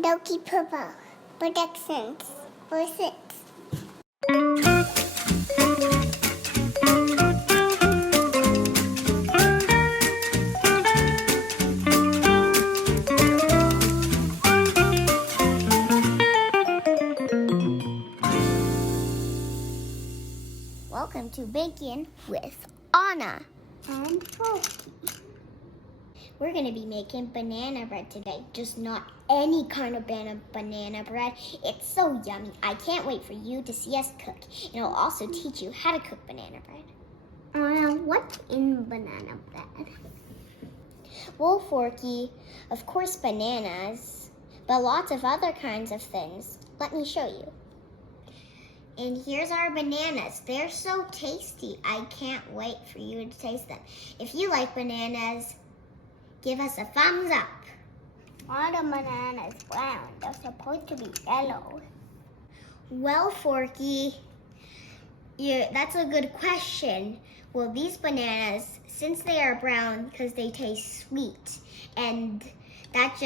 Doki Purple Productions for 6. Welcome to Baking with Anna and Forky. We're going to be making banana bread today, just not any kind of banana bread. It's so yummy. I can't wait for you to see us cook. And I'll also teach you how to cook banana bread. What's in banana bread? Well, Forky, of course bananas, but lots of other kinds of things. Let me show you. And here's our bananas. They're so tasty. I can't wait for you to taste them. If you like bananas, give us a thumbs up. Why are the bananas brown? They're supposed to be yellow. Well, Forky, that's a good question. Well, these bananas, since they are brown, because they taste sweet, and that's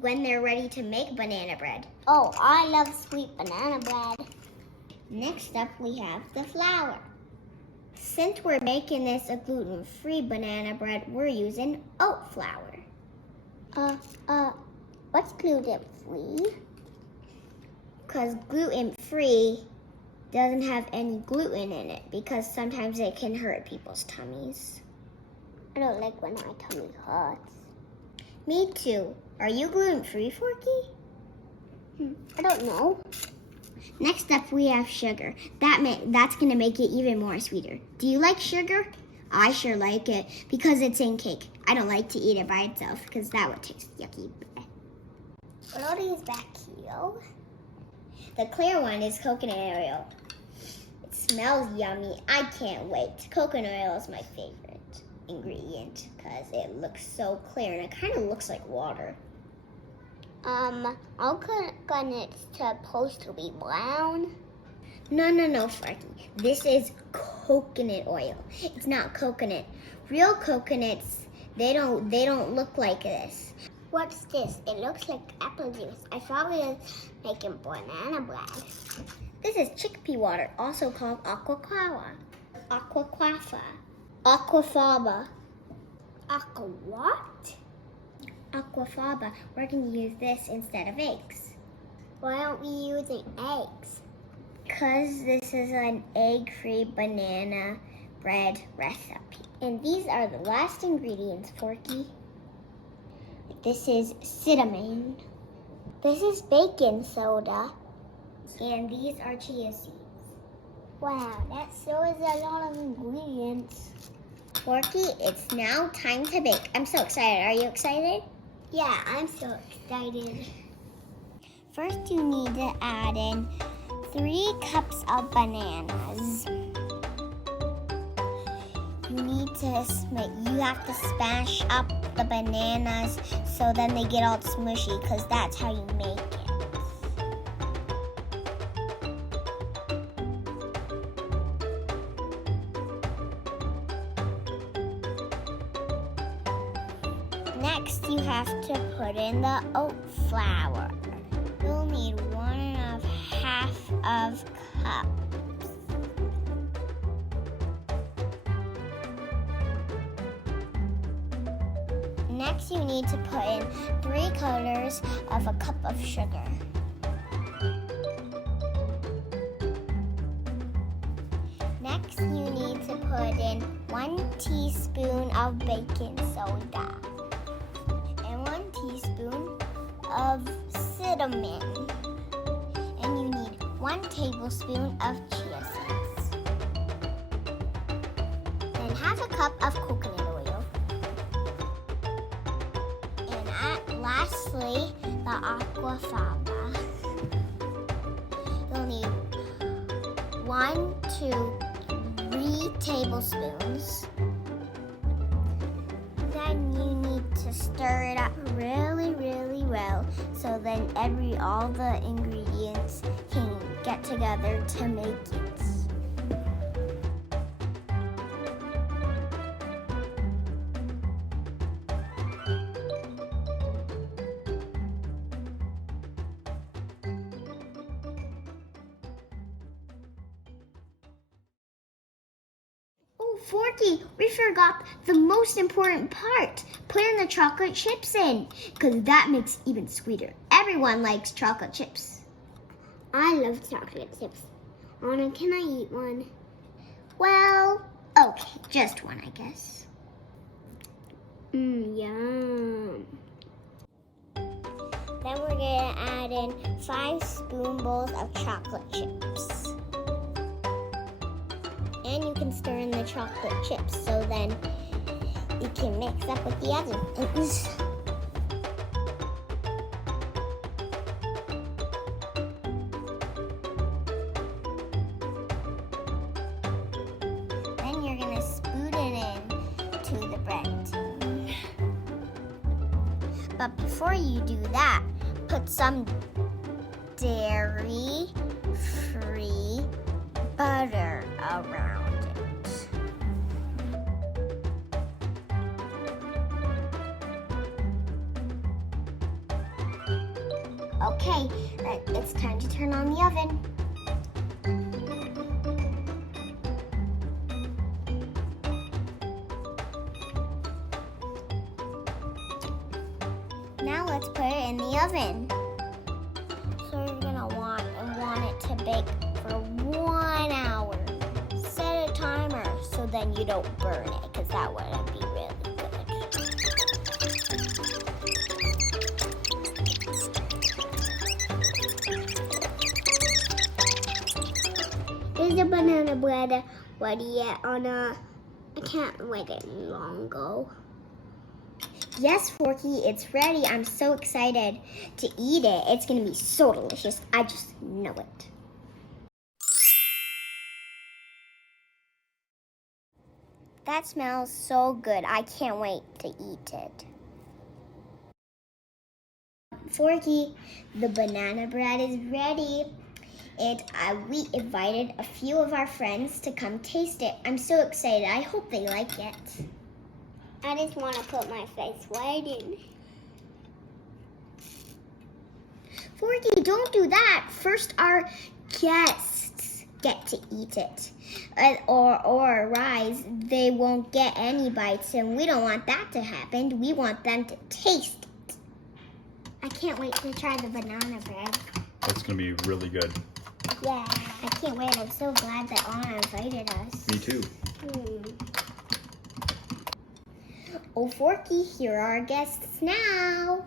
when they're ready to make banana bread. Oh, I love sweet banana bread. Next up, we have the flour. Since we're making this a gluten-free banana bread, we're using oat flour. What's gluten-free? Because gluten-free doesn't have any gluten in it, because sometimes it can hurt people's tummies. I don't like when my tummy hurts. Me too. Are you gluten-free, Forky? I don't know. Next up, we have sugar. That's going to make it even more sweeter. Do you like sugar? I sure like it because it's in cake. I don't like to eat it by itself because that would taste yucky. What are these back here? The clear one is coconut oil. It smells yummy. I can't wait. Coconut oil is my favorite ingredient because it looks so clear and it kind of looks like water. Our coconut's supposed to be brown. No, Forky. This is coconut oil. It's not coconut. Real coconuts, they don't look like this. What's this? It looks like apple juice. I thought we were making banana bread. This is chickpea water, also called aquafaba. Aquafaba. Aqua what? Aquafaba. We're going to use this instead of eggs. Why aren't we using eggs? Because this is an egg-free banana bread recipe. And these are the last ingredients, Forky. This is cinnamon. This is baking soda. And these are chia seeds. Wow, that sure is a lot of ingredients. Forky, it's now time to bake. I'm so excited. Are you excited? Yeah, I'm so excited. First, you need to add in 3 cups of bananas. You have to smash up the bananas so then they get all smushy because that's how you make it. Next, you have to put in the oat flour. You'll need 1½ cups. Next, you need to put in 3/4 of a cup of sugar. Next, you need to put in 1 teaspoon of baking soda. 1 teaspoon of cinnamon. And you need 1 tablespoon of chia seeds. And 1/2 cup of coconut oil. And lastly, the aquafaba. You'll need 1 to 3 tablespoons. Then you need to stir it up really, really well so then all the ingredients can get together to make it. Forky, we forgot the most important part. Putting the chocolate chips in, because that makes it even sweeter. Everyone likes chocolate chips. I love chocolate chips. Anna, can I eat one? Well, okay, just one, I guess. Yum. Then we're gonna add in 5 spoonfuls of chocolate chips. And you can stir in the chocolate chips so then it can mix up with the other things. Then you're gonna spoon it in to the bread. But before you do that, put some dairy-free butter around it. Okay, it's time to turn on the oven. Now let's put it in the oven. So you're gonna want it to bake for 1 hour. Set a timer so then you don't burn it, because that wouldn't be really good. Is the banana bread ready yet, Anna? I can't wait it long ago. Yes, Forky, it's ready. I'm so excited to eat it. It's gonna be so delicious. I just know it. That smells so good. I can't wait to eat it. Forky, the banana bread is ready. We invited a few of our friends to come taste it. I'm so excited. I hope they like it. I just want to put my face right in. Forky, don't do that. First, our guests get to eat it. Or rise, they won't get any bites, and we don't want that to happen. We want them to taste it. I can't wait to try the banana bread. That's going to be really good. Yeah, I can't wait. I'm so glad that Anna invited us. Me too. Oh, Forky, here are our guests now.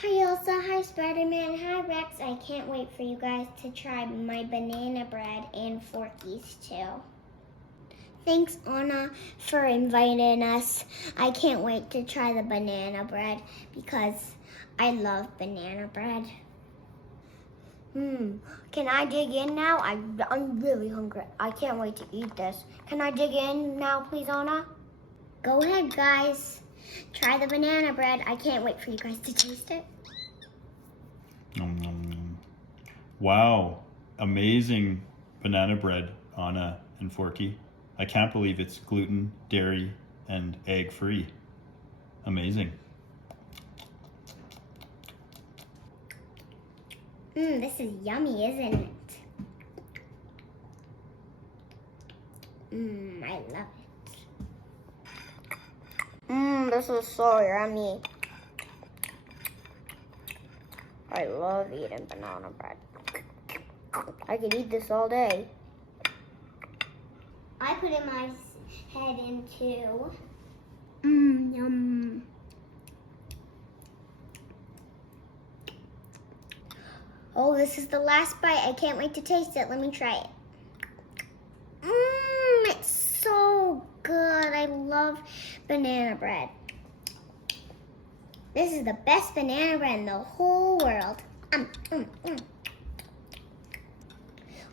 Hi, Elsa. Hi, Spiderman. Hi, Rex. I can't wait for you guys to try my banana bread and Forky's too. Thanks, Anna, for inviting us. I can't wait to try the banana bread because I love banana bread. Can I dig in now? I'm really hungry. I can't wait to eat this. Can I dig in now, please, Anna? Go ahead, guys. Try the banana bread. I can't wait for you guys to taste it. Wow, amazing banana bread, Anna and Forky. I can't believe it's gluten, dairy, and egg-free. Amazing. This is yummy, isn't it? I love it. This is so yummy. I love eating banana bread. I could eat this all day. I put in my head into. Yum. Oh, this is the last bite. I can't wait to taste it. Let me try it. It's so good. I love banana bread. This is the best banana bread in the whole world.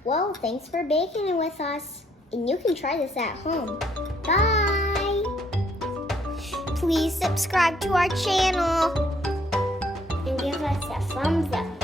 Well, thanks for baking it with us. And you can try this at home. Bye! Please subscribe to our channel. And give us a thumbs up.